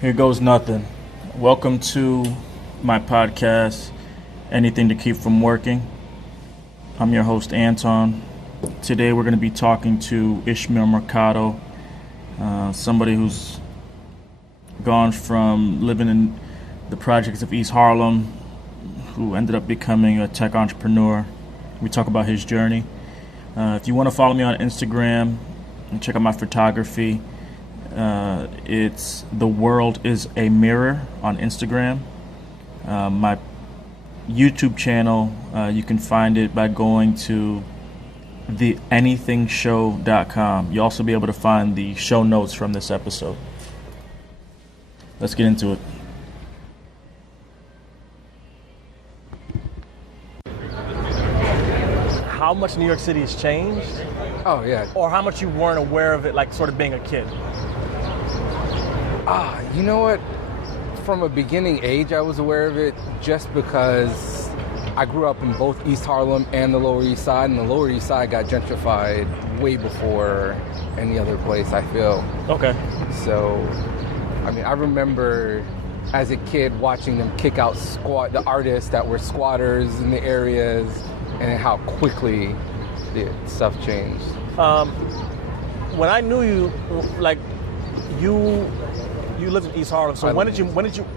Here goes nothing. Welcome to my podcast, Anything to Keep from Working. I'm your host, Anton. Today we're going to be talking to Ismael Mercado, somebody who's gone from living in the projects of East Harlem, who ended up becoming a tech entrepreneur. We talk about his journey. If you want to follow me on Instagram and check out my photography, it's The World is a Mirror on Instagram. My YouTube channel, you can find it by going to theanythingshow.com. You'll also be able to find the show notes from this episode. Let's get into it. How much New York City has changed? Oh, yeah. Or how much you weren't aware of it, like sort of being a kid? You know what? From a beginning age, I was aware of it just because I grew up in both East Harlem and the Lower East Side, and the Lower East Side got gentrified way before any other place, I feel. Okay. So, I mean, I remember as a kid watching them kick out the artists that were squatters in the areas, and how quickly the stuff changed. When I knew you, like, you lived in East Harlem. So when did you,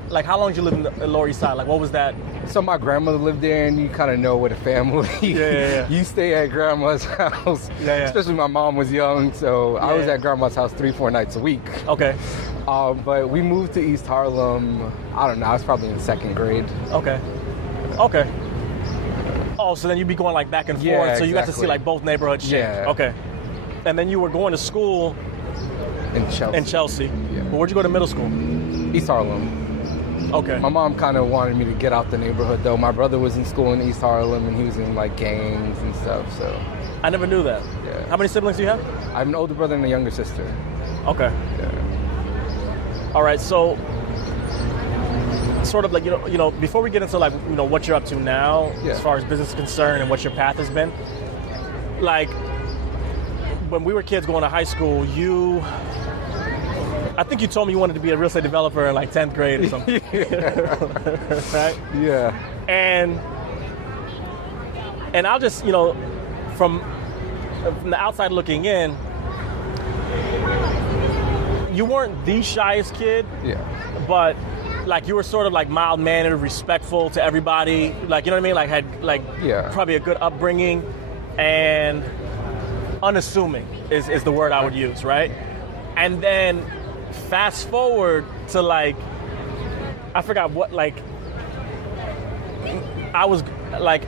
like, how long did you live in the Lower East Side? Like, what was that? So my grandmother lived there, and you kind of know with a family. Yeah. You stay at grandma's house. Yeah. Especially my mom was young, so I was at grandma's house 3-4 nights a week. Okay. But we moved to East Harlem, I don't know, I was probably in second grade. Okay. Oh, so then you'd be going like back and forth, Yeah, so you got to see exactly. like both neighborhoods change. Yeah. Okay. And then you were going to school In Chelsea. in Chelsea. Yeah. But where'd you go to middle school? East Harlem. Okay. My mom kind of wanted me to get out the neighborhood, though. My brother was in school in East Harlem, and he was in like gangs and stuff, so. I never knew that. Yeah. How many siblings do you have? I have an older brother and a younger sister. Okay. Yeah. All right, so sort of like, you know, before we get into like, you know, what you're up to now, Yeah. as far as business is concerned and what your path has been, like when we were kids going to high school, I think you told me you wanted to be a real estate developer in like 10th grade or something. Right? Yeah. And I'll just, you know, from the outside looking in, you weren't the shyest kid, Yeah. but like you were sort of like mild-mannered, respectful to everybody, like, you know what I mean, like had like probably a good upbringing, and unassuming is the word I would use, right? And then fast forward to like, I forgot what, like, I was like,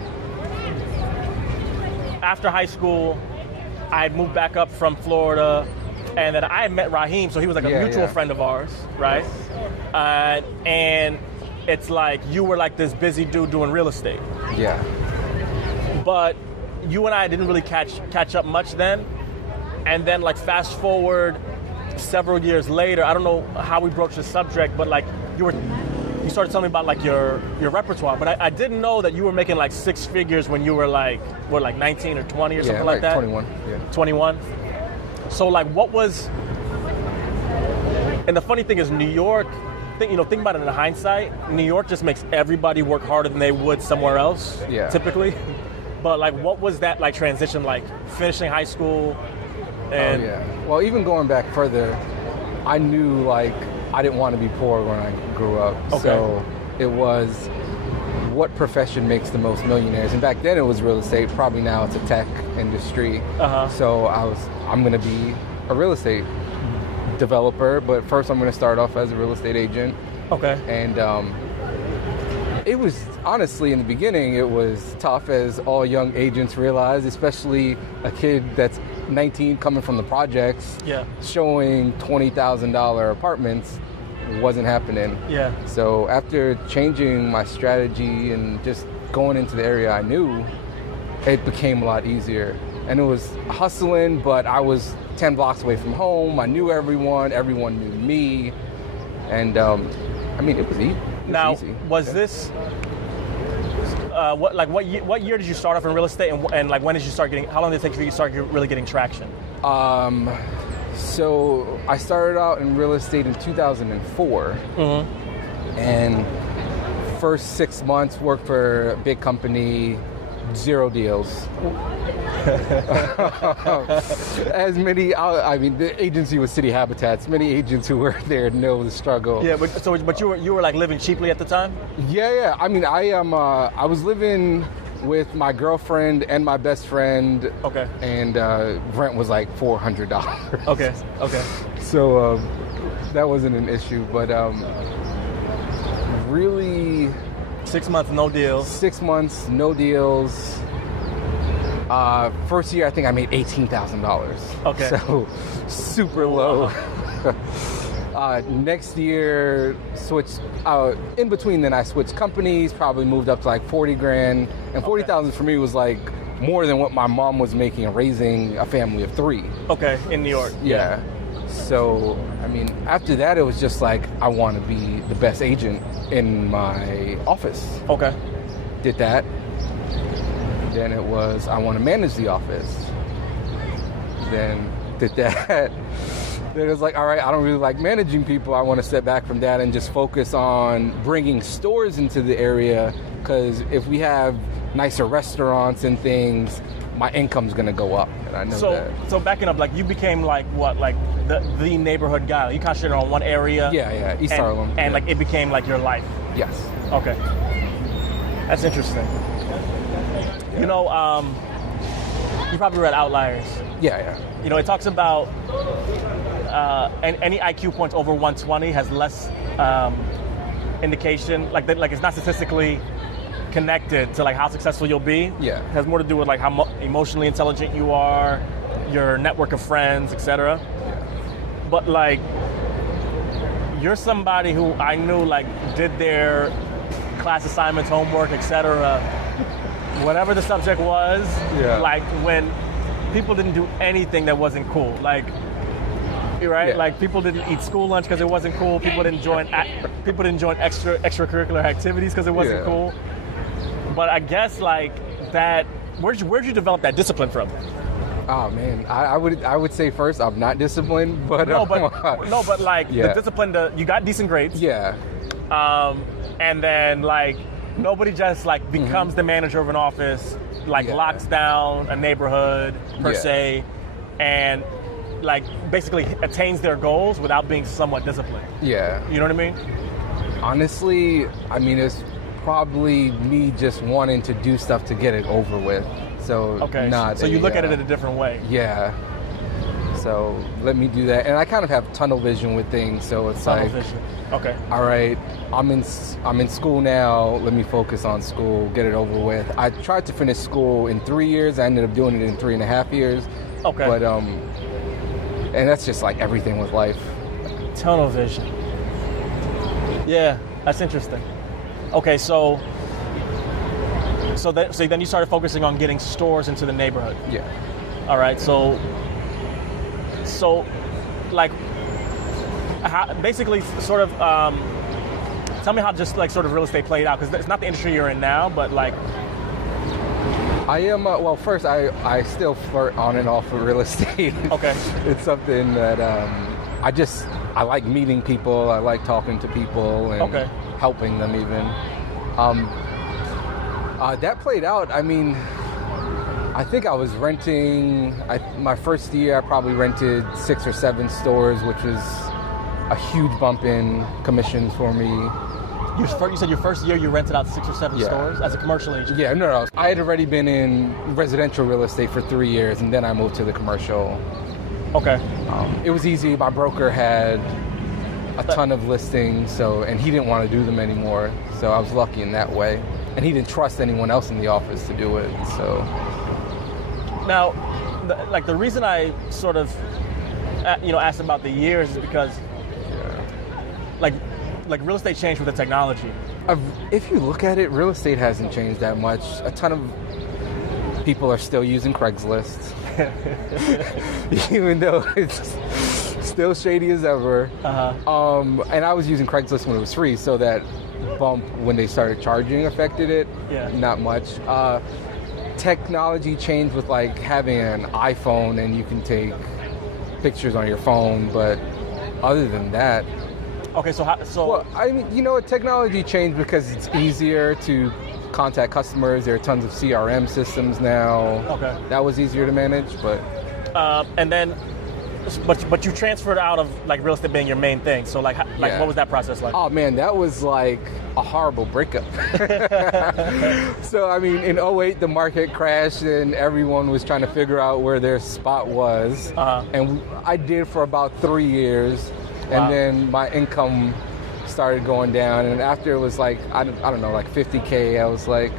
after high school, I had moved back up from Florida, and then I had met Raheem, so he was like a mutual friend of ours, right? And it's like you were like this busy dude doing real estate. Yeah. But you and I didn't really catch up much then. And then like fast forward several years later, I don't know how we broached the subject, but like you started telling me about like your repertoire. But I didn't know that you were making like six figures when you were like, what, like 19 or 20 or something like that? 21. Yeah. 21. So like what was, and the funny thing is New York, think about it in hindsight, New York just makes everybody work harder than they would somewhere else, typically. But like what was that like transition like, finishing high school? And Well, even going back further, I knew like I didn't want to be poor when I grew up. Okay. So it was, what profession makes the most millionaires? And back then it was real estate. Probably now it's a tech industry. So I'm going to be a real estate developer, but first I'm going to start off as a real estate agent. Okay. And it was, honestly, in the beginning, it was tough, as all young agents realize, especially a kid that's 19 coming from the projects, showing $20,000 apartments wasn't happening. Yeah. So after changing my strategy and just going into the area I knew, it became a lot easier. And it was hustling, but I was 10 blocks away from home. I knew everyone knew me. And I mean, it was easy. Now, was this, what year did you start off in real estate, and like when did you start getting, how long did it take for you to start really getting traction? So I started out in real estate in 2004, and first 6 months worked for a big company, 0 deals. As many, I mean, the agency was City Habitats. Many agents who work there know the struggle. Yeah, but you were like living cheaply at the time? Yeah. I mean, I was living with my girlfriend and my best friend. Okay. And rent was like $400. Okay. So that wasn't an issue, but really 6 months, no deals. 6 months, no deals. First year, I think I made $18,000. Okay. So super low. Next year, switched. In between, then I switched companies. Probably moved up to like 40 grand, and 40,000 for me was like more than what my mom was making raising a family of 3. Okay, in New York. Yeah. So I mean, after that, it was just like I want to be the best agent in my office. Okay. Did that. Then it was I want to manage the office. Then did that. Then it was like, all right, I don't really like managing people. I want to step back from that and just focus on bringing stores into the area, because if we have nicer restaurants and things, my income's going to go up. And I know that. So backing up, like you became like what, like the neighborhood guy. You concentrated on one area. Yeah, East Harlem. And like it became like your life. Yes. Okay. That's interesting. Yeah. You know, you probably read Outliers. Yeah. You know, it talks about any IQ points over 120 has less indication, like it's not statistically connected to like how successful you'll be. Yeah. It has more to do with like how emotionally intelligent you are, your network of friends, etc. Yeah. But like, you're somebody who I knew like did their class assignments, homework, etc. Whatever the subject was, like when people didn't do anything that wasn't cool, like, right? Yeah. Like people didn't eat school lunch because it wasn't cool. People didn't join extracurricular activities because it wasn't cool. But I guess like that, where'd you develop that discipline from? Oh man, I would say first I'm not disciplined, but but like the discipline. You got decent grades. Yeah. And then like nobody just like becomes the manager of an office, like locks down a neighborhood per se, and like basically attains their goals without being somewhat disciplined. Yeah. You know what I mean? Honestly, I mean, it's probably me just wanting to do stuff to get it over with. So so you look at it in a different way. Yeah. So let me do that, and I kind of have tunnel vision with things. So it's tunnel vision. Okay. All right, I'm in school now. Let me focus on school, get it over with. I tried to finish school in 3 years. I ended up doing it in 3.5 years. Okay. But and that's just like everything with life. Tunnel vision. Yeah, that's interesting. Okay, so then you started focusing on getting stores into the neighborhood. Yeah. All right, so like, basically, sort of, tell me how just like sort of real estate played out, because it's not the industry you're in now, but like. I am, well, first, I still flirt on and off with real estate. Okay. It's something that I like meeting people, I like talking to people and helping them even. That played out, I mean, I think I was renting, my first year I probably rented 6 or 7 stores, which was a huge bump in commissions for me. You said your first year you rented out 6 or 7 stores as a commercial agent? Yeah, no. I had already been in residential real estate for 3 years, and then I moved to the commercial. Okay. It was easy. My broker had a ton of listings, and he didn't want to do them anymore. So I was lucky in that way. And he didn't trust anyone else in the office to do it. So. Now, the reason I sort of, asked about the years is because, like real estate changed with the technology. If you look at it, real estate hasn't changed that much. A ton of people are still using Craigslist, even though it's still shady as ever. And I was using Craigslist when it was free, so that bump when they started charging affected it. Not much. Technology changed with like having an iPhone, and you can take pictures on your phone, but other than that, Okay, well, I mean, technology changed because it's easier to contact customers. There are tons of CRM systems now. Okay. That was easier to manage, but and then, but you transferred out of like real estate being your main thing. So like Yeah. what was that process like? oh man, that was like a horrible breakup. So I mean, in '08 the market crashed and everyone was trying to figure out where their spot was. And I did for about 3 years. Wow. And then my income started going down, and after it was like I don't know, like 50K, I was like,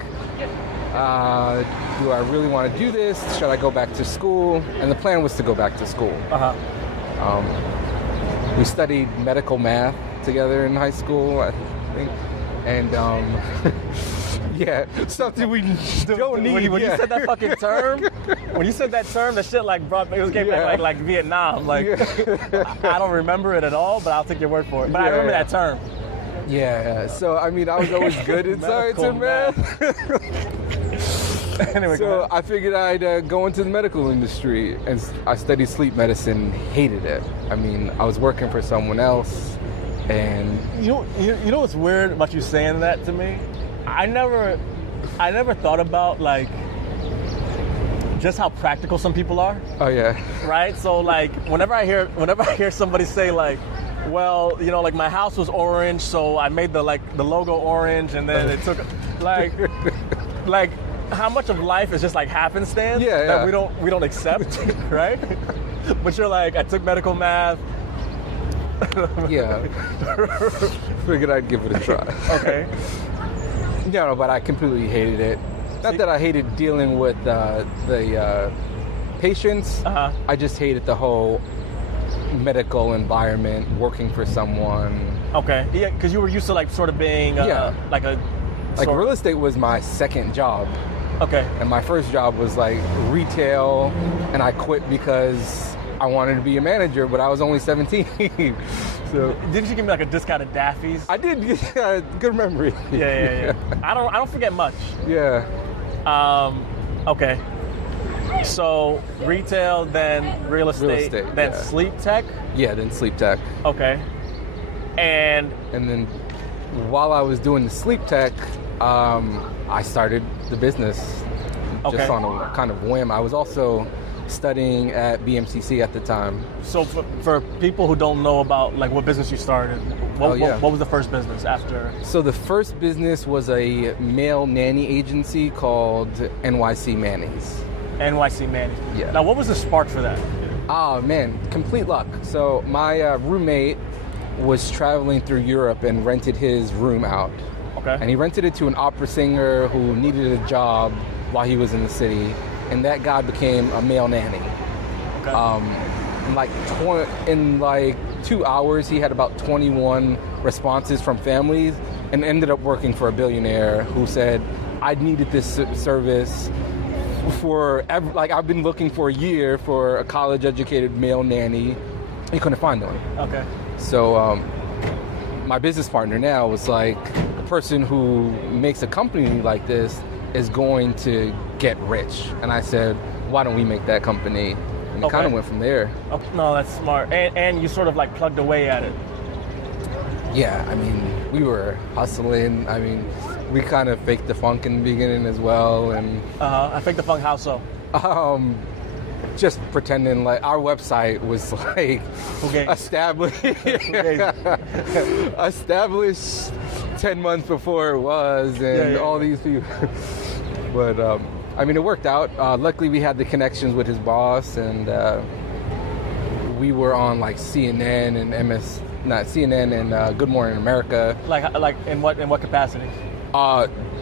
do I really want to do this? Should I go back to school? And the plan was to go back to school. We studied medical math together in high school, I think, and yeah, something we don't need. When you said that fucking term, that shit like brought it came back like Vietnam. Like I don't remember it at all, but I'll take your word for it. But I remember that term. Yeah. So I mean, I was always good in science and math. Anyway, so I figured I'd go into the medical industry, and I studied sleep medicine. Hated it. I mean, I was working for someone else, and you know what's weird about you saying that to me? I never thought about like just how practical some people are. oh yeah, Right? So like whenever I hear somebody say like, well, like my house was orange, so I made the logo orange, and then it took like how much of life is just like happenstance that we don't accept, right? But you're like, I took medical math. yeah. Figured I'd give it a try. Okay. No, but I completely hated it. Not that I hated dealing with the patients. I just hated the whole medical environment, working for someone. Okay. Yeah, because you were used to like sort of being like real estate was my second job. Okay. And my first job was like retail, and I quit because I wanted to be a manager, but I was only 17. So didn't you give me like a discount at Daffy's? I did. Yeah, good memory. Yeah. I don't forget much. Yeah. Okay. So retail, then real estate, then sleep tech. Yeah, then sleep tech. Okay. And then while I was doing the sleep tech, I started the business just on a kind of whim. I was also studying at BMCC at the time. So for people who don't know about like what business you started, what was the first business after? So the first business was a male nanny agency called NYC Manny's. NYC Manny's. Yeah. Now what was the spark for that? Oh man, complete luck. So my roommate was traveling through Europe and rented his room out. Okay. And he rented it to an opera singer who needed a job while he was in the city. And that guy became a male nanny. Okay. In 2 hours, he had about 21 responses from families, and ended up working for a billionaire who said, "I needed this service I've been looking for a year for a college-educated male nanny." He couldn't find one. Okay. So my business partner now was like, the person who makes a company like this is going to get rich. And I said, why don't we make that company? And it kind of went from there. Okay. No, that's smart. And you sort of like plugged away at it. Yeah, I mean, we were hustling. I mean, we kind of faked the funk in the beginning as well. And I faked the funk. How so? Just pretending like our website was like established 10 months before it was, and all these people. But I mean, it worked out. Luckily, we had the connections with his boss, and we were on like CNN and Good Morning America. Like in what capacity?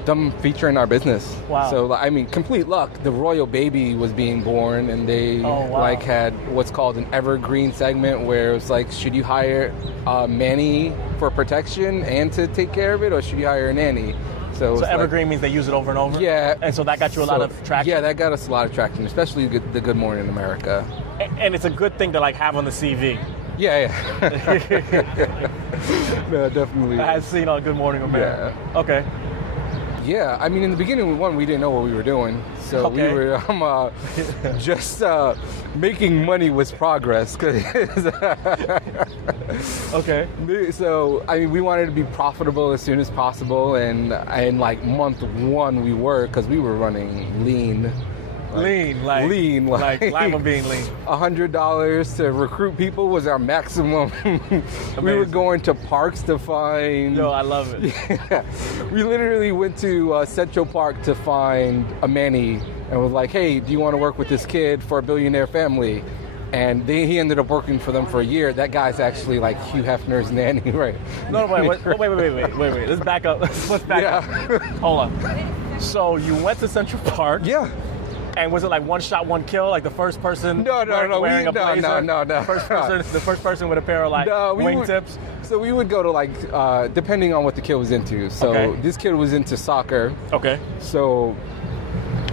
Them featuring our business. Wow. So I mean, complete luck. The royal baby was being born, and they had what's called an evergreen segment, where it was like, should you hire a nanny for protection and to take care of it, or should you hire a nanny? So evergreen means they use it over and over? Yeah. And so that got you a lot of traction? Yeah, that got us a lot of traction, especially the Good Morning America. And it's a good thing to like have on the CV. Yeah. No, definitely. I have seen on Good Morning America. Yeah. Okay. Yeah, I mean, in the beginning, we didn't know what we were doing. So we were just making money was progress. Okay. So, I mean, we wanted to be profitable as soon as possible. And like month one, we were, because we were running lean. Lean, like lima bean lean. $100 to recruit people was our maximum. We were going to parks to find. Yo, I love it. Yeah, we literally went to Central Park to find a Manny and was like, "Hey, do you want to work with this kid for a billionaire family?" And he ended up working for them for a year. That guy's actually like Hugh Hefner's nanny, right? No, wait. Let's back up. Let's back up. Hold on. So you went to Central Park. Yeah. And was it like one shot, one kill? Like the first person wearing a blazer? No. The first person with a pair of like wingtips? So we would go to like, depending on what the kid was into. So this kid was into soccer. Okay. So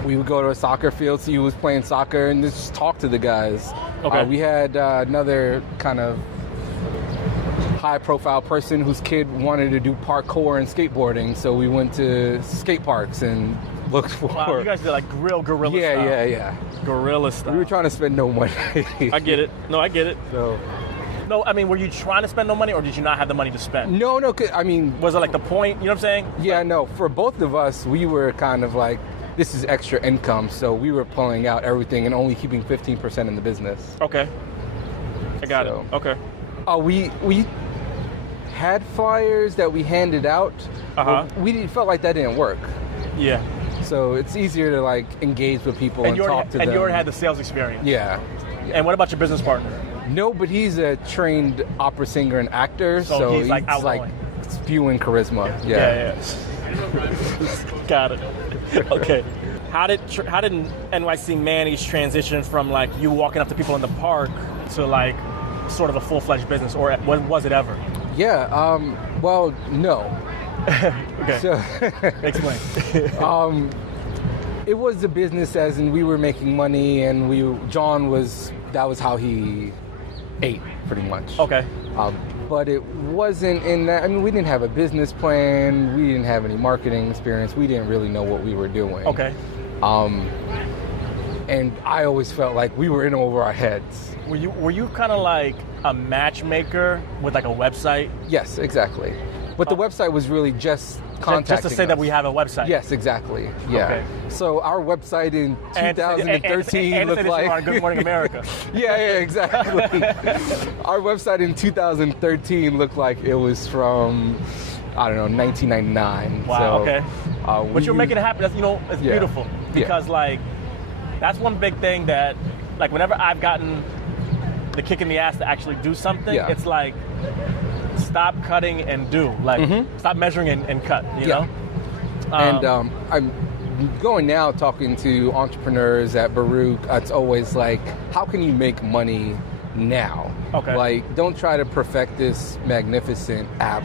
we would go to a soccer field, see who was playing soccer, and just talk to the guys. Okay. We had another kind of high-profile person whose kid wanted to do parkour and skateboarding. So we went to skate parks and looked for. Wow, you guys did like real guerrilla style. Yeah. Guerrilla style. We were trying to spend no money. I get it. No, I get it. So. No, I mean, were you trying to spend no money, or did you not have the money to spend? No. I mean, was it like the point? You know what I'm saying? Yeah, no. For both of us, we were kind of like, this is extra income, so we were pulling out everything and only keeping 15% in the business. Okay. I got it. Okay. We had flyers that we handed out. We felt like that didn't work. Yeah. So it's easier to like engage with people and talk to them. And you already had the sales experience. Yeah. And what about your business partner? No, but he's a trained opera singer and actor, so he's like spewing charisma. Yeah. Got it. Okay. How did NYC Manny's transition from like you walking up to people in the park to like sort of a full-fledged business, or was it ever? Yeah. Well, no. Okay. So, explain. It was a business, as in we were making money, and that was how he ate, pretty much. Okay. But it wasn't in that. I mean, we didn't have a business plan. We didn't have any marketing experience. We didn't really know what we were doing. Okay. And I always felt like we were in over our heads. Were you kind of like a matchmaker with like a website? Yes, exactly. But the website was really just contacting just to say us. that we have a website. Yes, exactly. Yeah. Okay. So our website in 2013 looked like on Good Morning America. Yeah, exactly. Our website in 2013 looked like it was from, I don't know, 1999. Wow. So, okay. But you're making it happen. That's, it's beautiful because like that's one big thing that like whenever I've gotten the kick in the ass to actually do something, it's like stop cutting and do. Like stop measuring and cut. You know. And I'm going now talking to entrepreneurs at Baruch. It's always like, how can you make money now? Okay. Like, don't try to perfect this magnificent app.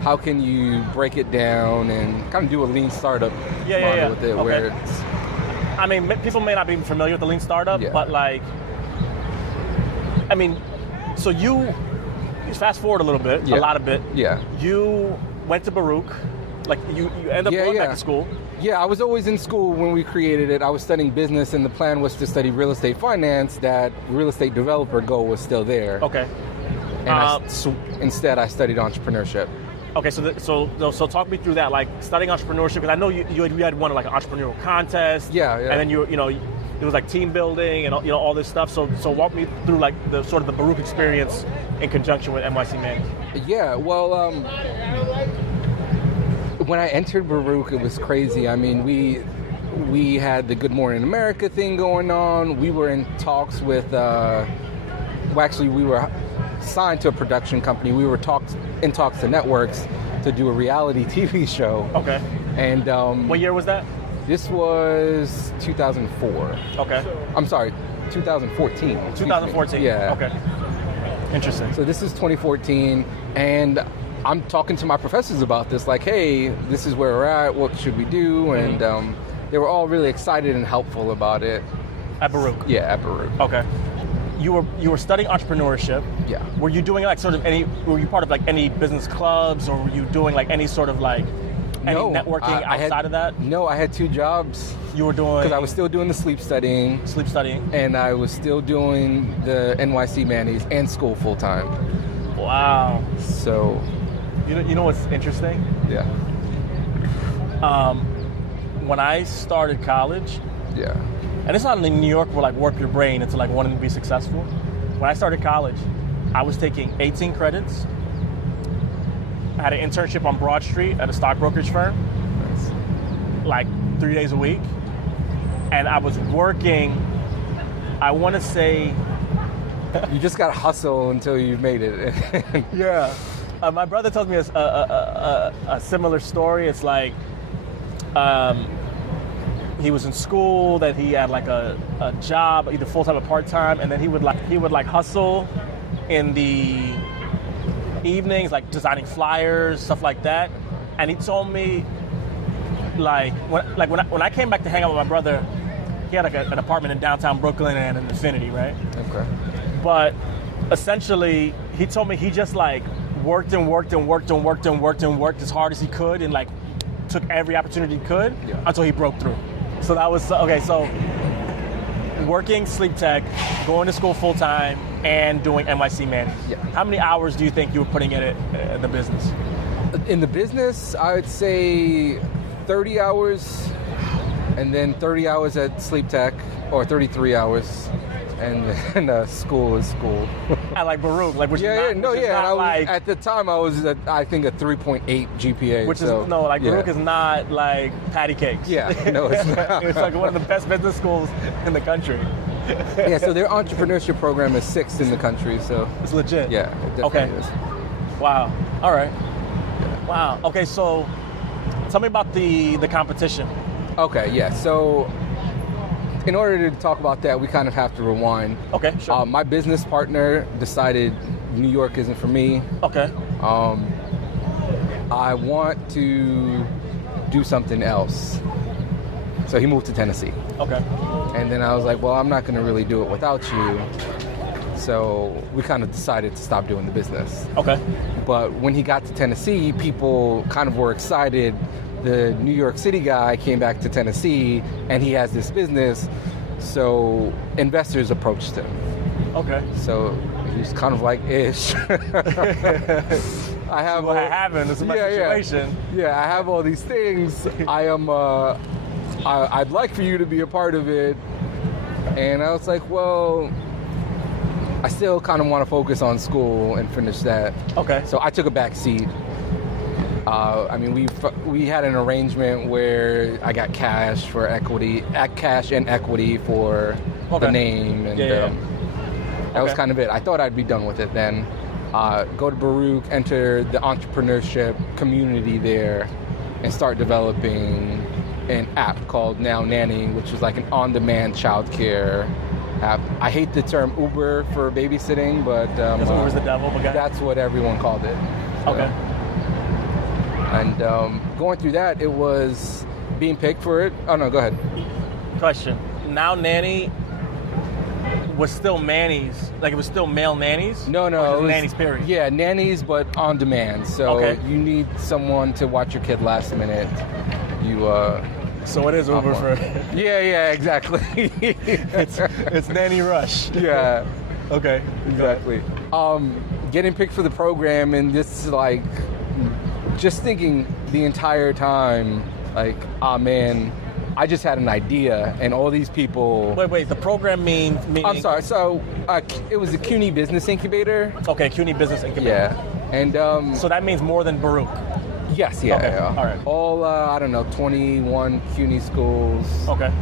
How can you break it down and kind of do a lean startup model with it? Okay. Where it's, I mean, people may not be familiar with the lean startup, but like, I mean, so you fast forward a little bit, a lot of bit. Yeah. You went to Baruch, like you ended up going back to school. Yeah, I was always in school when we created it. I was studying business, and the plan was to study real estate finance. That real estate developer goal was still there. Okay. And instead, I studied entrepreneurship. Okay, so talk me through that, like studying entrepreneurship, because I know you had won like an entrepreneurial contest. Yeah. And then it was like team building and all this stuff. So walk me through like the sort of the Baruch experience in conjunction with NYC Manny. Yeah, well, when I entered Baruch, it was crazy. I mean, we had the Good Morning America thing going on. We were in talks with, we were signed to a production company. We were in talks to networks to do a reality TV show. Okay. And what year was that? This was 2004. Okay. I'm sorry, 2014. 2014. Yeah. Okay. Interesting. So this is 2014, and I'm talking to my professors about this, like, hey, this is where we're at, what should we do? And they were all really excited and helpful about it. At Baruch? Yeah, at Baruch. Okay. You were studying entrepreneurship. Yeah. Were you doing like were you part of like any business clubs, or were you doing like any sort of like Any networking outside of that? No, I had 2 jobs. You were doing... Because I was still doing the sleep studying. And I was still doing the NYC Manny's and school full time. Wow. So... You know what's interesting? Yeah. When I started college... Yeah. And it's not in New York where like work your brain into like wanting to be successful. When I started college, I was taking 18 credits. I had an internship on Broad Street at a stock brokerage firm. Like 3 days a week. And I was working, I want to say... You just got to hustle until you've made it. Yeah. My brother tells me a similar story. It's like he was in school, that he had like a job, either full-time or part-time, and then he would like hustle in the evenings, like designing flyers, stuff like that. And he told me, when I came back to hang out with my brother, he had like an apartment in downtown Brooklyn and an Infinity, right? Okay. But essentially, he told me he just like worked as hard as he could, and like took every opportunity he could until he broke through. So that was okay. So working sleep tech, going to school full time, and doing NYC Manning. Yeah. How many hours do you think you were putting in it in the business? In the business, I would say 30 hours, and then 30 hours at sleep tech, or 33 hours, and then school is school. At like Baruch, like which at the time I was at, I think, a 3.8 GPA. Baruch is not like patty cakes. Yeah, no, it's not. It's like one of the best business schools in the country. Yeah, so their entrepreneurship program is 6th in the country, so it's legit. Yeah, it definitely is. Wow. All right. Yeah. Wow. Okay, so tell me about the competition. Okay, yeah. So in order to talk about that, we kind of have to rewind. Okay, sure. My business partner decided New York isn't for me. Okay. I want to do something else. So he moved to Tennessee. Okay. And then I was like, well, I'm not going to really do it without you. So we kind of decided to stop doing the business. Okay. But when he got to Tennessee, people kind of were excited. The New York City guy came back to Tennessee, and he has this business. So investors approached him. Okay. So he was kind of like, ish. I have what happened. This is my situation. Yeah, I have all these things. I'd like for you to be a part of it. And I was like, well, I still kind of want to focus on school and finish that. Okay. So I took a back seat. We had an arrangement where I got cash and equity for the name, and that was kind of it. I thought I'd be done with it then. Go to Baruch, enter the entrepreneurship community there, and start developing an app called Now Nanny, which is like an on-demand childcare app. I hate the term Uber for babysitting, but Uber's the devil. Okay. That's what everyone called it. So. Okay. And going through that, it was being picked for it. Oh, no, go ahead. Question. Now Nanny was still Manny's, like it was still male nannies? No. Or it was nannies, period? Yeah, nannies, but on demand. So you need someone to watch your kid last minute. So it is Uber for... Yeah, exactly. it's Nanny Rush. Yeah. Okay. Exactly. Getting picked for the program, and this like... just thinking the entire time, like, man, I just had an idea, and all these people... Wait, the program meaning... I'm sorry, so it was the CUNY Business Incubator. Okay, CUNY Business Incubator. Yeah, and... so that means more than Baruch? Yes, yeah. Okay. All right. All, 21 CUNY schools. Okay.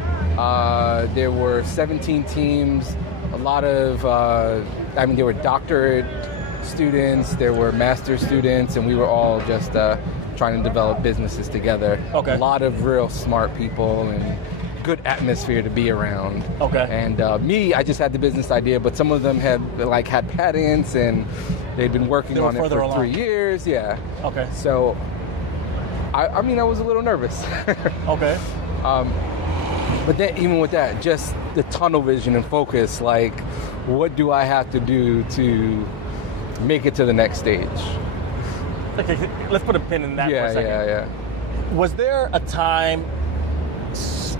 There were 17 teams, a lot of... there were doctorate students, there were master's students, and we were all just trying to develop businesses together. Okay. A lot of real smart people and good atmosphere to be around. Okay. And I just had the business idea, but some of them had patents, and they'd been working on it for 3 years. Yeah. Okay. So, I was a little nervous. Okay. But then even with that, just the tunnel vision and focus, like, what do I have to do to make it to the next stage? Okay, let's put a pin in that for a second. Yeah. was there a time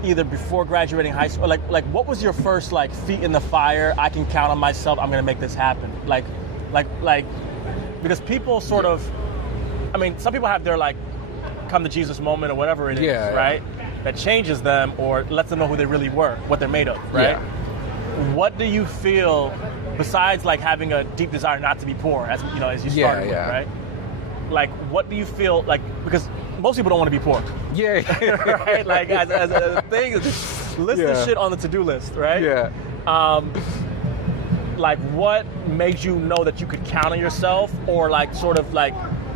either before graduating high school, like what was your first like feet in the fire? I can count on myself. I'm gonna make this happen. Like, because people sort of, I mean, some people have their like come to Jesus moment or whatever it is, right? That changes them or lets them know who they really were, what they're made of, right? Yeah. What do you feel besides like having a deep desire not to be poor, as you know, as you started with, right? Like, what do you feel like? Because most people don't want to be poor. Yeah. Right? Like, as a thing, list this shit on the to-do list, right? Yeah. Like, what made you know that you could count on yourself, or like sort of like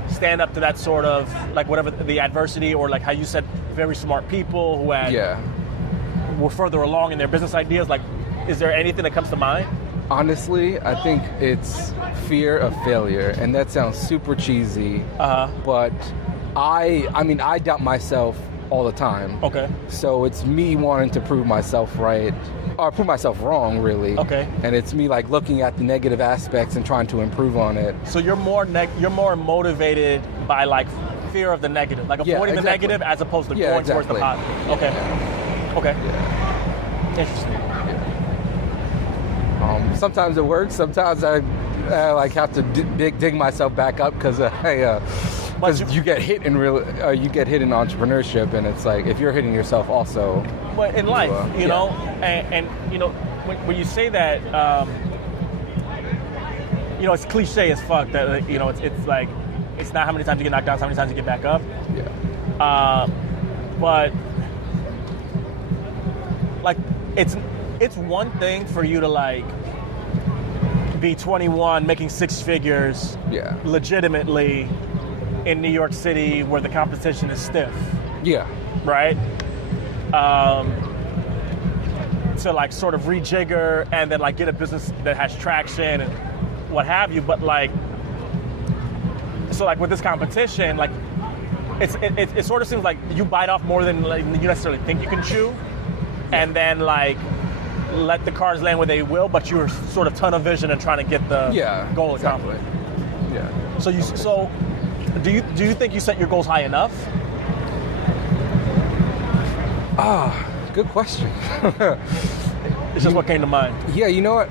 stand up to that sort of like whatever the adversity, or like how you said very smart people who had were further along in their business ideas? Like, is there anything that comes to mind? Honestly, I think it's fear of failure, and that sounds super cheesy. But I mean, I doubt myself all the time. Okay. So it's me wanting to prove myself right, or prove myself wrong, really. Okay. And it's me like looking at the negative aspects and trying to improve on it. So you're more motivated by like fear of the negative, like avoiding the negative as opposed to going towards the positive. Okay. Yeah. Okay. Yeah. Interesting. Sometimes it works. Sometimes I like have to dig myself back up because you get hit in you get hit in entrepreneurship, and it's like if you're hitting yourself also. But in life, you know, and you know, when you say that, you know, it's cliche as fuck that you know it's like it's not how many times you get knocked down, it's how many times you get back up. Yeah. But like it's one thing for you to like be 21 making six figures legitimately in New York City where the competition is stiff. Yeah. Right? To like sort of rejigger and then like get a business that has traction and what have you. But like, so like with this competition, like it sort of seems like you bite off more than like, you necessarily think you can chew. And then like let the cards land where they will, but you're sort of tunnel vision and trying to get the goal accomplished. Yeah. So do you think you set your goals high enough? Good question. It's just what came to mind. Yeah, you know what?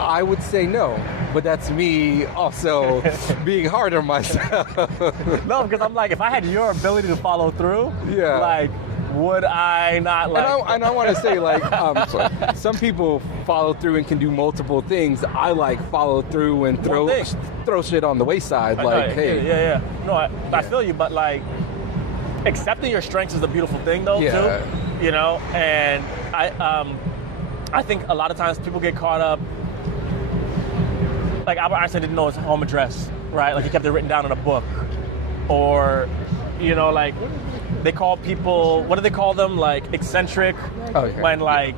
I would say no, but that's me also being hard on myself. No, because I'm like, if I had your ability to follow through, like, would I not like... And I want to say, like, some people follow through and can do multiple things. I, like, follow through and throw shit on the wayside. Like, hey. Yeah. No, I feel you, but, like, accepting your strengths is a beautiful thing, though, too. You know? And I think a lot of times people get caught up... Like, Albert Einstein didn't know his home address, right? Like, he kept it written down in a book. Or, you know, like... They call people, what do they call them? Like eccentric, when like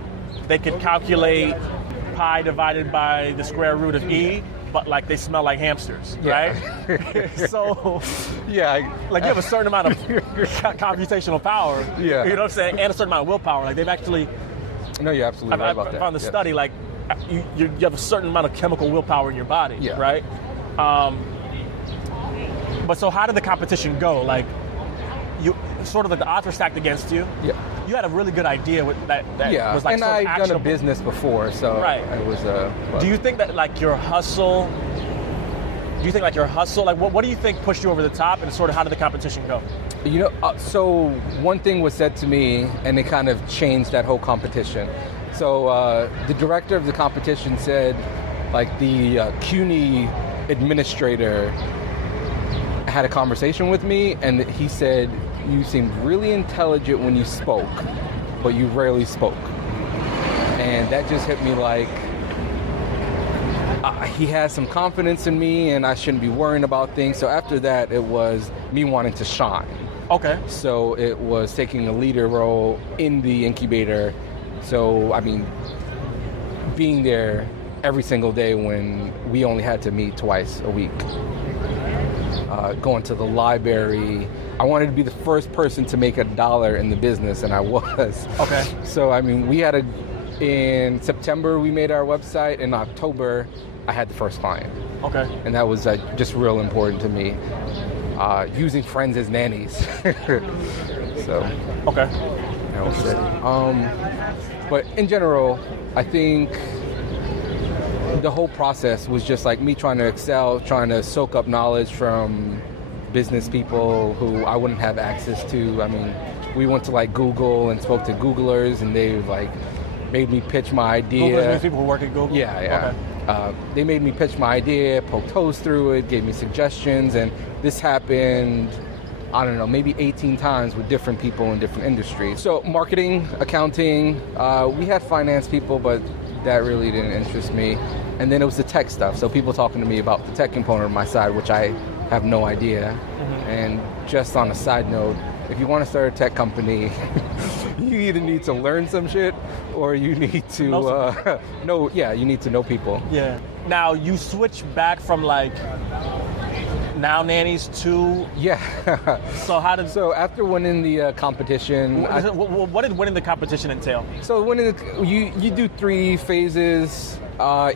they could calculate pi divided by the square root of e, but like they smell like hamsters, right? So, like you have a certain amount of computational power, you know what I'm saying, and a certain amount of willpower. Like they've actually, no, you're absolutely right about that. I found the study, like you have a certain amount of chemical willpower in your body, right? But so how did the competition go? Like, you sort of like the odds were stacked against you. Yeah. You had a really good idea with that was like and sort of I'd actionable. done a business before, so it was Do you think that like your hustle? Do you think like your hustle? Like what do you think pushed you over the top, and sort of how did the competition go? You know, so one thing was said to me, and it kind of changed that whole competition. So the director of the competition said, like the CUNY administrator had a conversation with me, and he said, you seemed really intelligent when you spoke, but you rarely spoke. And that just hit me like, he has some confidence in me and I shouldn't be worrying about things. So after that, it was me wanting to shine. Okay. So it was taking a leader role in the incubator. So, I mean, being there every single day when we only had to meet twice a week. Going to the library. I wanted to be the first person to make $1 in the business, and I was. Okay. So, I mean, in September, we made our website. In October, I had the first client. Okay. And that was just real important to me. Using friends as nannies. So. Okay. That was it. But in general, I think the whole process was just like me trying to excel, trying to soak up knowledge from business people who I wouldn't have access to. I mean, we went to like Google and spoke to Googlers, and they like made me pitch my idea. Googlers means people who work at Google? Yeah. Okay. They made me pitch my idea, poked holes through it, gave me suggestions, and this happened, I don't know, maybe 18 times with different people in different industries. So marketing, accounting, we had finance people, but that really didn't interest me. And then it was the tech stuff. So people talking to me about the tech component of my side, which I have no idea. Mm-hmm. And just on a side note, if you want to start a tech company, you either need to learn some shit or you need to you need to know people. Yeah. Now you switch back from like Now Nannies to So after winning the competition, what did winning the competition entail? So you do 3 phases.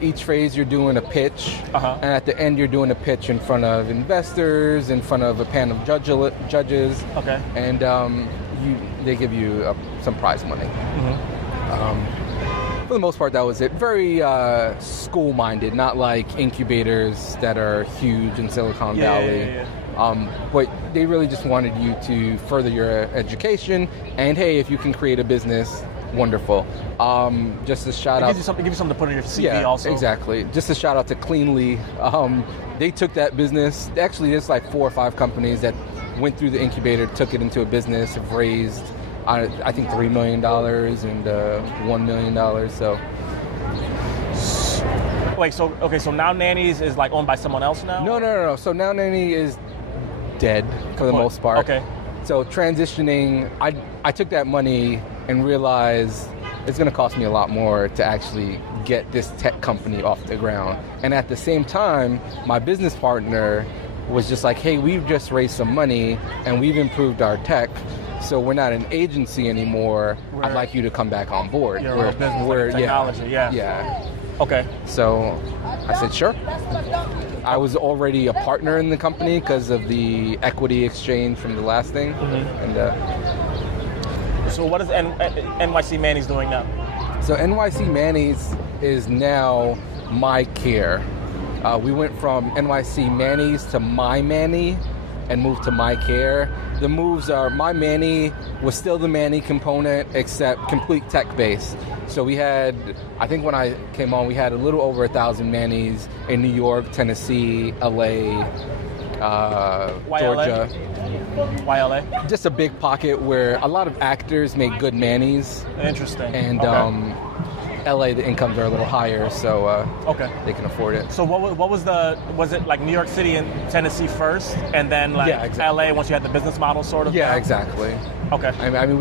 Each phase you're doing a pitch, and at the end you're doing a pitch in front of investors, in front of a panel of judges. Okay. And they give you some prize money. Mm-hmm. For the most part, that was it. Very school-minded, not like incubators that are huge in Silicon Valley. Yeah. But they really just wanted you to further your education, and hey, if you can create a business, wonderful. Just a shout out. Give you something to put on your CV also. Exactly. Just a shout out to Cleanly. They took that business. Actually, there's like 4 or 5 companies that went through the incubator, took it into a business, have raised, I think $3 million and $1 million. So. Wait, so Now Nannies is like owned by someone else now? No. So Now Nanny is dead for the most part. Okay. So transitioning, I took that money and realized it's going to cost me a lot more to actually get this tech company off the ground. And at the same time, my business partner was just like, hey, we've just raised some money and we've improved our tech, so we're not an agency anymore. I'd like you to come back on board. We're business technology, yeah. Okay. So I said, sure. I was already a partner in the company because of the equity exchange from the last thing. Mm-hmm. And so what is NYC Manny's doing now? So NYC Manny's is now MyCare. We went from NYC Manny's to My Manny and moved to MyCare. The moves are, My Manny was still the Manny component except complete tech based. So we had, I think when I came on, we had a little over 1,000 Mannies in New York, Tennessee, LA, Georgia. Why LA? Just a big pocket where a lot of actors make good Mannies. Interesting. And LA, the incomes are a little higher, so they can afford it. So was it like New York City and Tennessee first, and then like LA once you had the business model sort of? Yeah, exactly. Okay. I mean,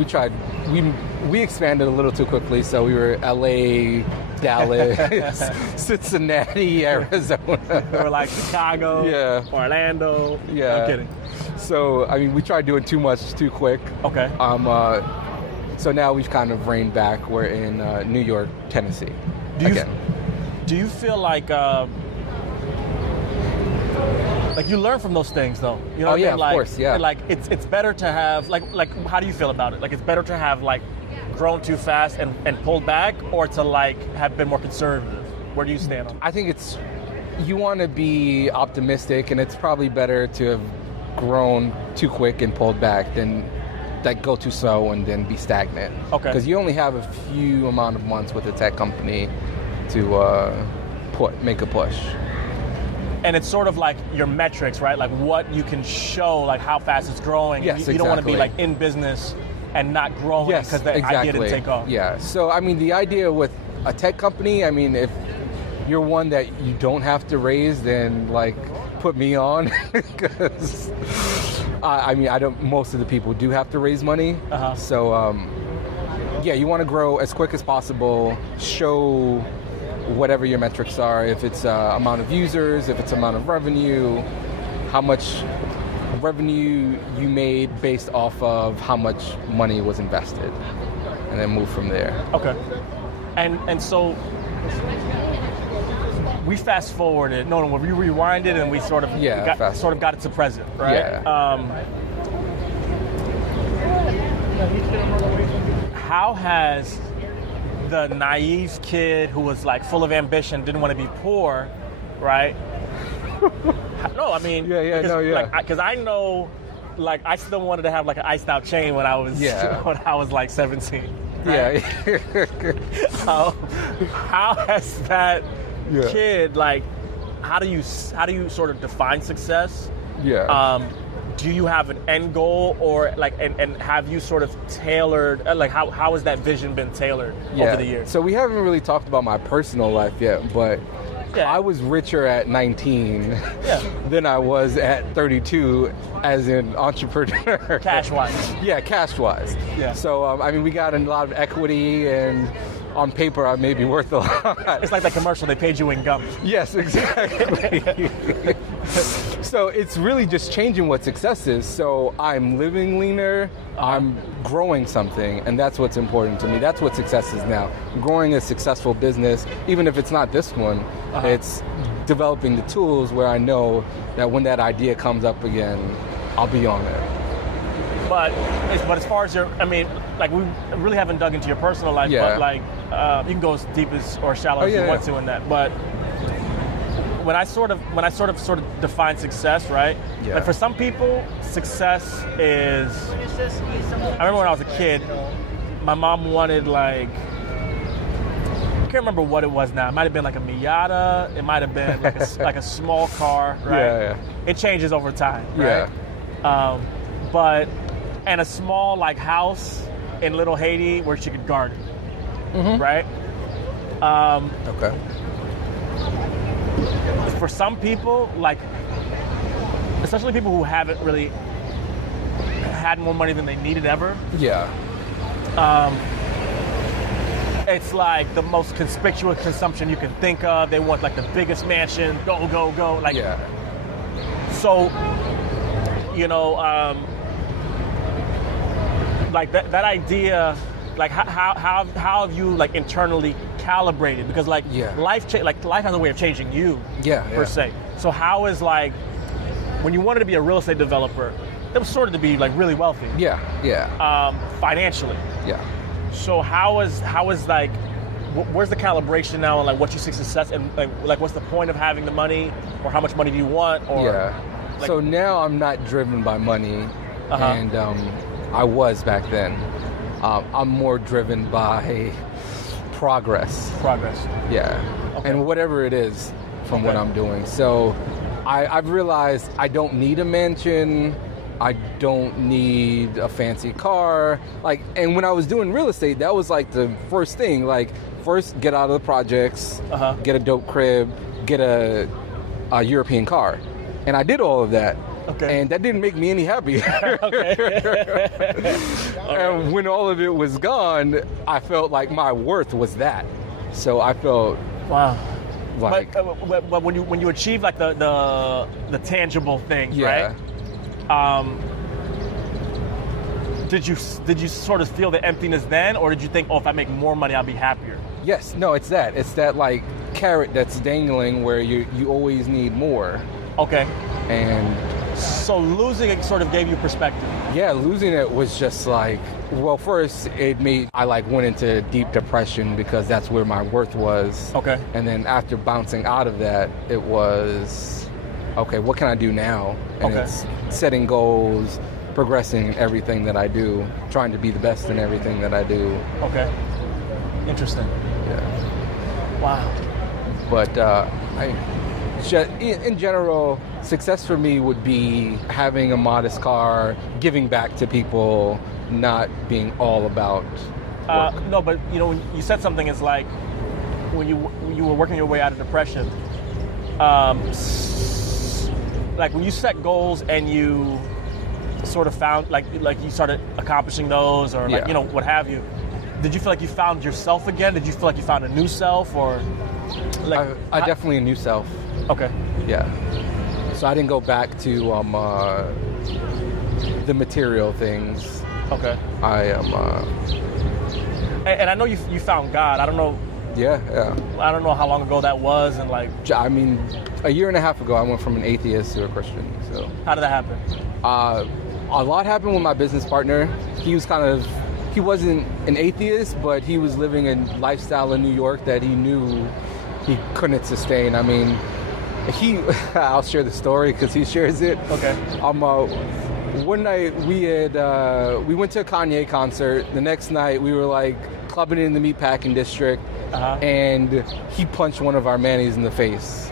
we expanded a little too quickly, so we were LA, Dallas, Cincinnati, Arizona. We were like Chicago, Orlando. Yeah. I'm kidding. So, I mean, we tried doing too much too quick. Okay. So now we've kind of reined back. We're in New York, Tennessee. Do you feel like you learn from those things though? You know of course, yeah. Like it's better to have like how do you feel about it? Like it's better to have like grown too fast and pulled back, or to like have been more conservative? Where do you stand on it? I think you want to be optimistic, and it's probably better to have grown too quick and pulled back than like go too slow and then be stagnant. Okay. Because you only have a few amount of months with a tech company to make a push. And it's sort of like your metrics, right? Like what you can show, like how fast it's growing. Yes, you don't want to be like in business and not growing because the idea didn't take off. Yeah. So I mean, the idea with a tech company, I mean, if you're one that you don't have to raise, then like put me on because I mean, most of the people do have to raise money. So you want to grow as quick as possible, show whatever your metrics are, if it's amount of users, if it's amount of revenue, how much revenue you made based off of how much money was invested, and then move from there. Okay. And so we fast forwarded. No, we rewinded and we sort of got it to present, right? Yeah. How has the naive kid who was like full of ambition, didn't want to be poor, right? No, I mean, because I know, like, I still wanted to have like an iced out chain when I was when I was like 17. Right? Yeah. How has that kid, like, how do you sort of define success? Yeah. Do you have an end goal, or like, and have you sort of tailored, like, how has that vision been tailored over the years? So we haven't really talked about my personal life yet, but I was richer at 19 than I was at 32 as an entrepreneur. Cash-wise. Yeah, cash-wise. Yeah. So, I mean, we got a lot of equity, and on paper, I may be worth a lot. It's like the commercial, they paid you in gum. Yes, exactly. So it's really just changing what success is. So I'm living leaner, I'm growing something, and that's what's important to me. That's what success is now. Growing a successful business, even if it's not this one, it's developing the tools where I know that when that idea comes up again, I'll be on it. But as far as I mean, like, we really haven't dug into your personal life, but like, you can go as deep as or shallow as you want to in that. But when I sort of define success, right? Yeah. Like, for some people, success is. I remember when I was a kid, my mom wanted, like, I can't remember what it was now. It might have been like a Miata. It might have been like a small car, right? Yeah. It changes over time, right? Yeah. And a small, like, house in Little Haiti where she could garden, right? Okay. For some people, like, especially people who haven't really had more money than they needed ever. Yeah. It's like the most conspicuous consumption you can think of. They want, like, the biggest mansion, go. Like, so, you know, like that idea, like, how have you, like, internally calibrated? Because, like, life has a way of changing you, per se. So how is, like, when you wanted to be a real estate developer, it was sort of to be, like, really wealthy. Financially. Yeah. So how is like, where's the calibration now on, like, what you see success, and like what's the point of having the money, or how much money do you want? Or like, so now I'm not driven by money, and I was back then. I'm more driven by progress. Yeah. Okay. And whatever it is from what I'm doing. So I've realized I don't need a mansion. I don't need a fancy car. Like, and when I was doing real estate, that was like the first thing. Like, first get out of the projects, get a dope crib, get a European car. And I did all of that. Okay. And that didn't make me any happier. And when all of it was gone, I felt like my worth was that. So I felt like, but when you achieve, like, the tangible thing, right? Did you sort of feel the emptiness then, or did you think, if I make more money, I'll be happier? Yes. No, it's that. It's that, like, carrot that's dangling where you always need more. Okay. And so losing it sort of gave you perspective. Yeah, losing it was just like, well, first I went into deep depression because that's where my worth was. Okay. And then after bouncing out of that, it was, okay, what can I do now? And it's setting goals, progressing in everything that I do, trying to be the best in everything that I do. Okay. Interesting. Yeah. Wow. But in general, success for me would be having a modest car, giving back to people, not being all about work. No, but, you know, you said something, it's like, when you were working your way out of depression, like, when you set goals and you sort of found, like you started accomplishing those, or, like, you know, what have you, did you feel like you found yourself again? Did you feel like you found a new self, or like? I definitely a new self. Okay. Yeah. So I didn't go back to the material things. Okay. I am. And I know you found God. I don't know Yeah. I don't know how long ago that was, and like, I mean, a year and a half ago, I went from an atheist to a Christian. So how did that happen? A lot happened with my business partner. He wasn't an atheist, but he was living a lifestyle in New York that he knew he couldn't sustain. I mean, I'll share the story because he shares it. Okay. One night we went to a Kanye concert. The next night we were like clubbing in the meatpacking district, and he punched one of our mannies in the face,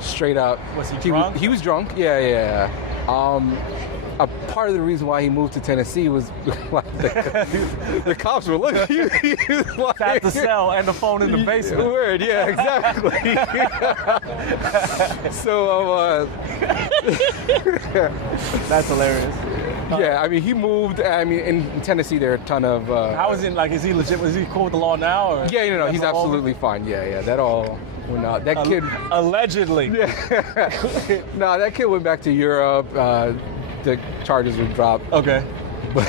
straight up. Was he drunk? He was drunk. Yeah. A part of the reason why he moved to Tennessee was like the cops were looking. He was like, at the cell and the phone in the basement. Word, yeah, exactly. So, that's hilarious. Yeah, I mean, he moved. I mean, in Tennessee, there are a ton of. How is it? Like, is he legit? Is he cool with the law now? Or yeah, no, he's absolutely fine. Yeah, that all went out. That kid allegedly. Yeah. No, that kid went back to Europe. The charges were dropped. Okay. But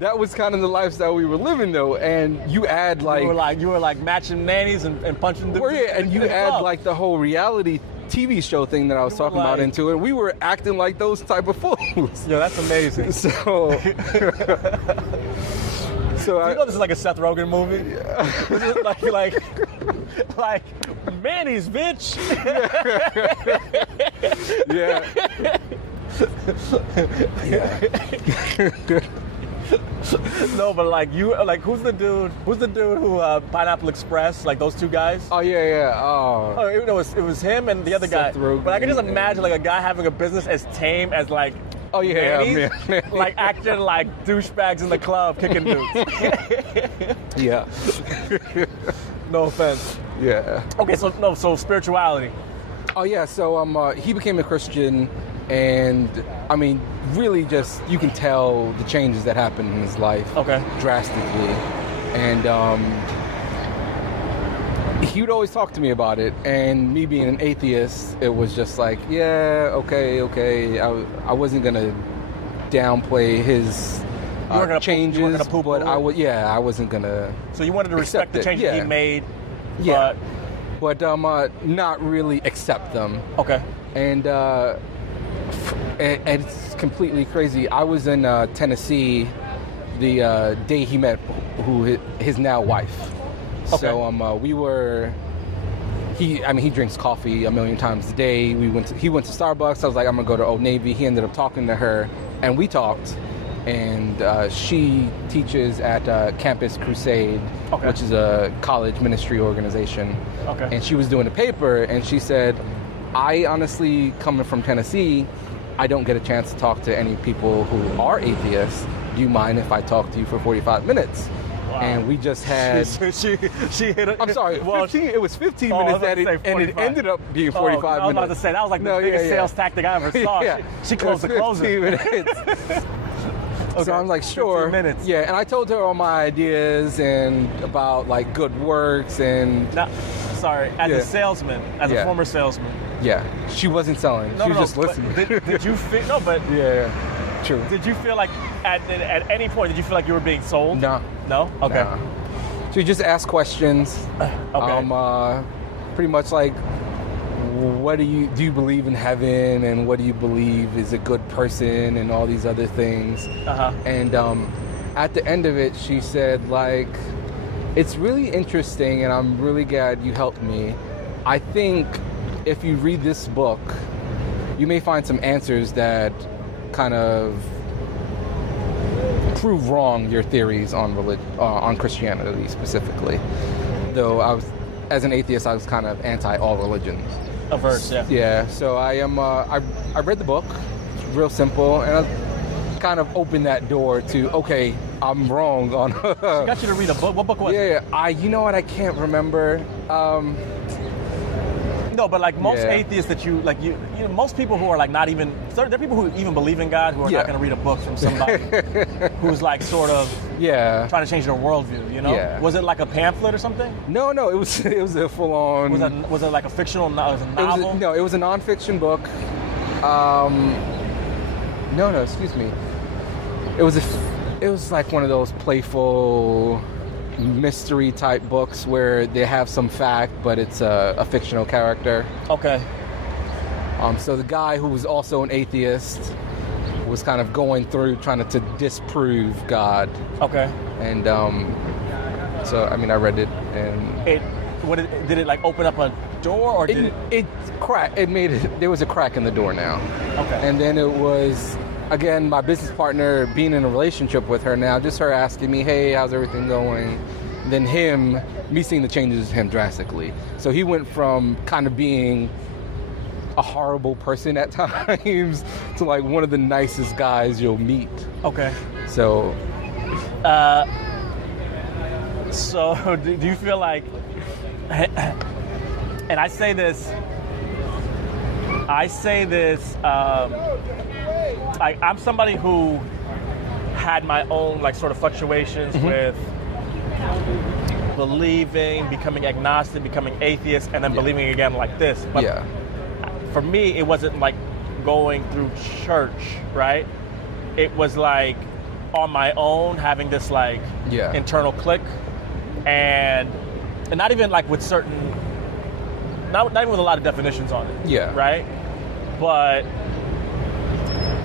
that was kind of the lifestyle we were living, though. And you add like you were like matching nannies and punching the. Well, yeah, and you add like the whole reality TV show thing that I was talking about into it. We were acting like those type of fools. Yeah, that's amazing. So you know this is like a Seth Rogen movie? Yeah. like Manny's, bitch. Yeah. No, but like who's the dude who Pineapple Express, like those two guys? Oh yeah. Oh, it was him and the other guy. Rogen, but I can just imagine like a guy having a business as tame as like man. Like acting like douchebags in the club kicking dudes. Yeah. No offense. Yeah. Okay, so spirituality. Oh yeah, so he became a Christian, and I mean, really, just you can tell the changes that happened in his life. Okay. Drastically, and he would always talk to me about it. And me being an atheist, it was just like, yeah, okay. I wasn't gonna downplay his changes, but I wasn't gonna. So you wanted to respect the changes he made. Yeah. But not really accept them. Okay. And it's completely crazy. I was in Tennessee the day he met his now wife. Okay. So he drinks coffee a million times a day. He went to Starbucks. I was like, I'm gonna go to Old Navy. He ended up talking to her, and we talked. And she teaches at Campus Crusade, which is a college ministry organization. Okay. And she was doing a paper, and she said, I honestly, coming from Tennessee, I don't get a chance to talk to any people who are atheists. Do you mind if I talk to you for 45 minutes? Wow. And we just had... She hit it. I'm sorry, it was 15 minutes and it ended up being 45 minutes. I was about to say, that was like the biggest sales tactic I ever saw. Yeah. She closed the closer. 15 minutes. Okay. So I'm like, sure. 15 minutes. Yeah, and I told her all my ideas and about like good works and... Now, sorry, as a salesman, as a former salesman. Yeah, she wasn't selling. She was just listening. Did you feel... No, but... Yeah, true. Did you feel like, at any point, did you feel like you were being sold? No. No? Okay. No. So you just ask questions. Okay. Pretty much like, what do you believe in heaven, and what do you believe is a good person, and all these other things. And at the end of it, she said, like, it's really interesting, and I'm really glad you helped me. I think if you read this book, you may find some answers that kind of prove wrong your theories on Christianity specifically. Though as an atheist, I was kind of anti all religions. Averse, yeah. Yeah, so I read the book. It's real simple, and I kind of opened that door to, okay, I'm wrong on... She got you to read a book? What book was it? Yeah, you know what, I can't remember. No, but like most atheists that you know, most people who are like not even, there are people who even believe in God who are not going to read a book from somebody who's like sort of trying to change their worldview, you know? Yeah. Was it like a pamphlet or something? No, it was a full-on... Was it like a fictional novel? It was a nonfiction book. Excuse me. It was like one of those playful mystery type books where they have some fact, but it's a fictional character. Okay. So the guy who was also an atheist was kind of going through trying to disprove God. Okay. And so I mean, I read it, and did it like open up a door, or did it crack? It made it. There was a crack in the door now. Okay. And then it was, again, my business partner being in a relationship with her now, just her asking me, hey, how's everything going? Then me seeing the changes in him drastically. So he went from kind of being a horrible person at times to like one of the nicest guys you'll meet. Okay. So do you feel like, and I say this, I'm somebody who had my own like sort of fluctuations with believing, becoming agnostic, becoming atheist, and then believing again like this. But for me, it wasn't like going through church, right? It was like on my own, having this like internal click, and not even like with certain, not even with a lot of definitions on it. Yeah. Right? But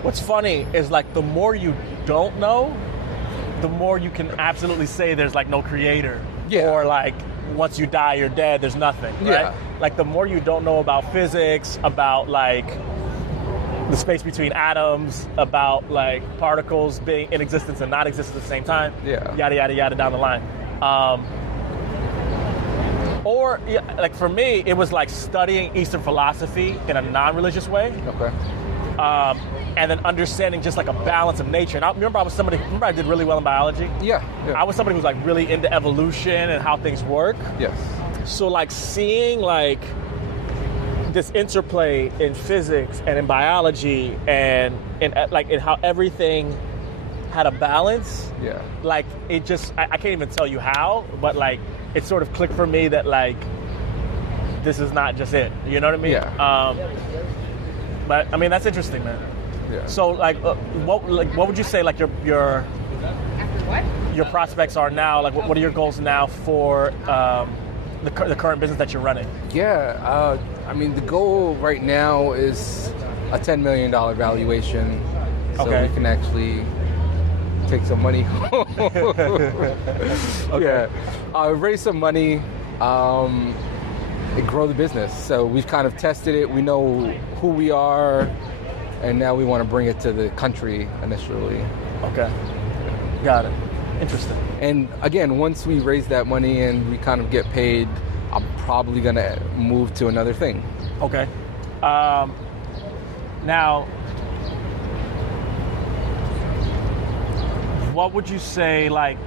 what's funny is like the more you don't know, the more you can absolutely say there's like no creator. Yeah. Or like once you die, you're dead, there's nothing. Right? Yeah. Like the more you don't know about physics, about like the space between atoms, about like particles being in existence and not existence at the same time. Yeah. Yada, yada, yada down the line. Or like for me, it was like studying Eastern philosophy in a non-religious way. Okay. And then understanding just like a balance of nature. And I was remember I did really well in biology? Yeah. I was somebody who was like really into evolution and how things work. Yes. So like seeing like this interplay in physics and in biology and in how everything had a balance. Yeah. Like it just, I can't even tell you how, but like it sort of clicked for me that like this is not just it. You know what I mean? Yeah. But I mean that's interesting, man. Yeah. So like, what would you say like your prospects are now? Like, what are your goals now for the current business that you're running? Yeah. I mean, the goal right now is a $10 million valuation, so we can actually take some money home. Raise some money, and grow the business. So we've kind of tested it. We know who we are, and now we want to bring it to the country initially. Okay. Got it. Interesting. And again, once we raise that money and we kind of get paid, I'm probably going to move to another thing. Okay. Now, what would you say, like,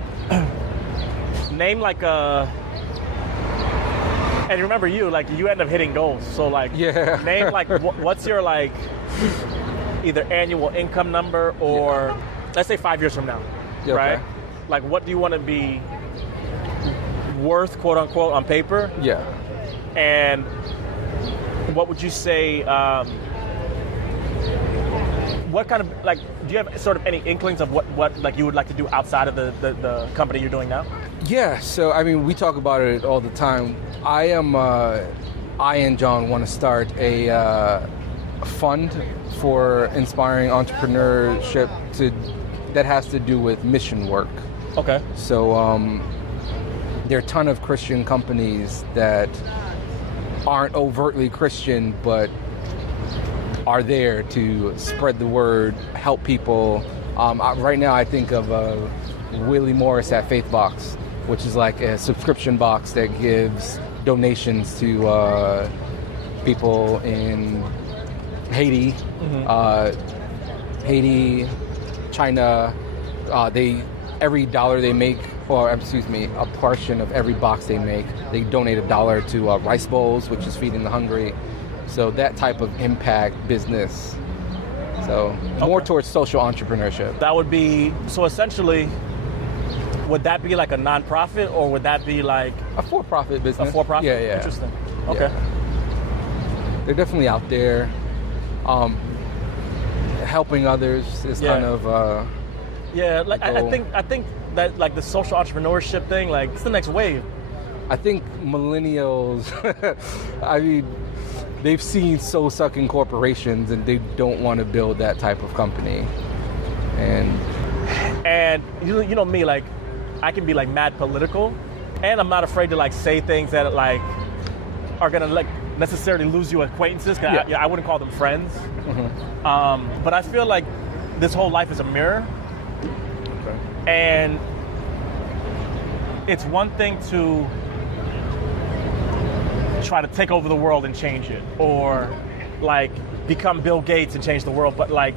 name like a, and remember you end up hitting goals. So like, name like, what's your like, either annual income number or let's say 5 years from now, right? Like what do you want to be worth, quote unquote, on paper? Yeah. And what would you say, what kind of, like, do you have sort of any inklings of what like you would like to do outside of the company you're doing now? Yeah, so I mean, we talk about it all the time. I and John want to start a fund for inspiring entrepreneurship that has to do with mission work. Okay. So there are a ton of Christian companies that aren't overtly Christian, but are there to spread the word, help people. Right now I think of Willie Morris at Faithbox, which is like a subscription box that gives donations to people in Haiti, China. Every dollar they make, a portion of every box they make, they donate $1 to Rice Bowls, which is feeding the hungry. So that type of impact business. So more towards social entrepreneurship. That would be, so essentially, would that be like a nonprofit or would that be like a for-profit business? A for-profit? Yeah. Interesting. Okay. Yeah. They're definitely out there. Helping others is kind of I think that like the social entrepreneurship thing, like it's the next wave. I think millennials, I mean, they've seen soul-sucking corporations and they don't want to build that type of company. And you know me, like I can be like mad political, and I'm not afraid to like say things that like are gonna like necessarily lose you acquaintances. Cause I wouldn't call them friends. Mm-hmm. But I feel like this whole life is a mirror. Okay. And it's one thing to try to take over the world and change it, or like become Bill Gates and change the world. But like,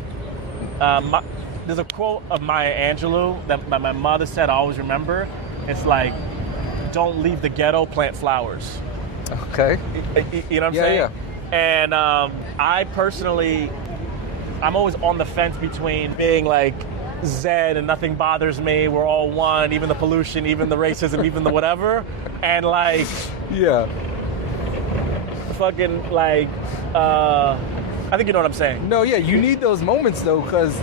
there's a quote of Maya Angelou that my mother said, I always remember. It's like, don't leave the ghetto, plant flowers. Okay. You know what I'm saying? Yeah. And I personally, I'm always on the fence between being like Zen and nothing bothers me, we're all one, even the pollution, even the racism, even the whatever, and like, yeah, fucking like, I think you know what I'm saying. No, yeah, you need those moments though, because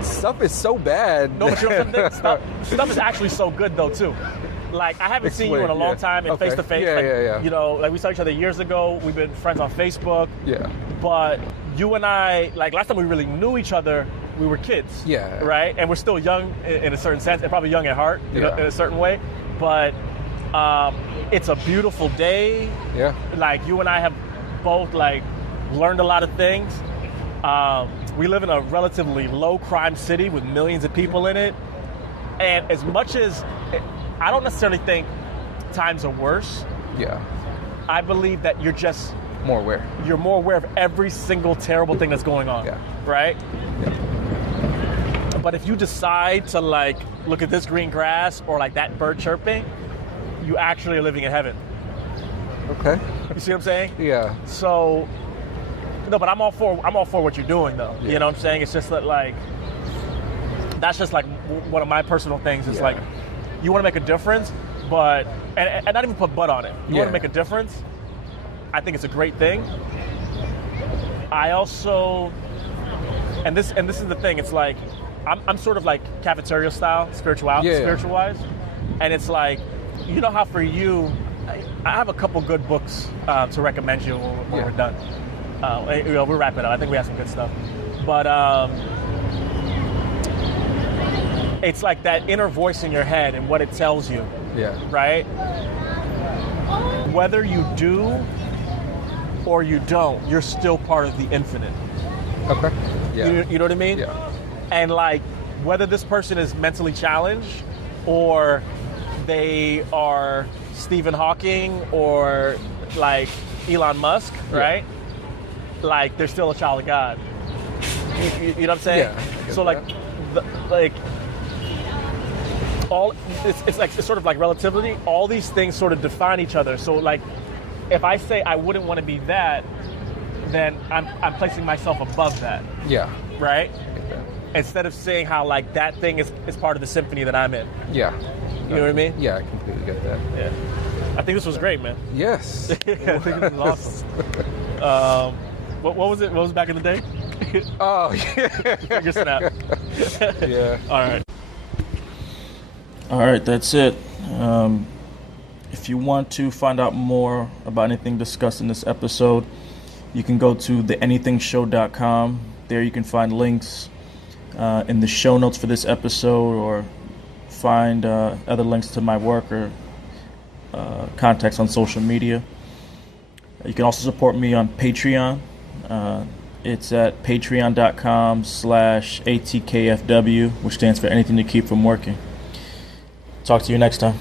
stuff is so bad. No, but you know what stuff is actually so good though too. Like, I haven't seen you in a long time and face to face. You know, like we saw each other years ago. We've been friends on Facebook. Yeah. But you and I, like last time we really knew each other, we were kids. Yeah. Right? And we're still young in a certain sense, and probably young at heart in a certain way. But it's a beautiful day. Yeah. Like, you and I have both like learned a lot of things. We live in a relatively low crime city with millions of people in it. And as much as I don't necessarily think times are worse. Yeah. I believe that you're just more aware. You're more aware of every single terrible thing that's going on. Yeah. Right? Yeah. But if you decide to like look at this green grass or like that bird chirping, you actually are living in heaven. Okay. You see what I'm saying? Yeah. So no, but I'm all for what you're doing though. Yeah. You know what I'm saying? It's just that like that's just like one of my personal things. It's like you want to make a difference, but and not even put "but" on it. You want to make a difference. I think it's a great thing. I also, and this is the thing. It's like I'm sort of like cafeteria style, spiritual-wise, and it's like, you know how for you, I have a couple good books to recommend you when we're done. We're wrapping up. I think we have some good stuff, but. It's like that inner voice in your head and what it tells you. Yeah. Right? Whether you do or you don't, you're still part of the infinite. Okay. Yeah. You know what I mean? Yeah. And like, whether this person is mentally challenged or they are Stephen Hawking or like Elon Musk, right? Like, they're still a child of God. You know what I'm saying? Yeah. So like, it's sort of like relativity. All these things sort of define each other. So like, if I say I wouldn't want to be that, then I'm placing myself above that. Yeah. Right? Okay. Instead of saying how like that thing is part of the symphony that I'm in. Yeah. You know what I mean? Yeah, I completely get that. Yeah. I think this was great, man. Yes. I think this was awesome. What was it? What was back in the day? Oh, yeah. Finger snap. Yeah. All right, that's it. If you want to find out more about anything discussed in this episode, you can go to theanythingshow.com. There you can find links in the show notes for this episode, or find other links to my work or contacts on social media. You can also support me on Patreon. It's at patreon.com/ATKFW, which stands for Anything to Keep from Working. Talk to you next time.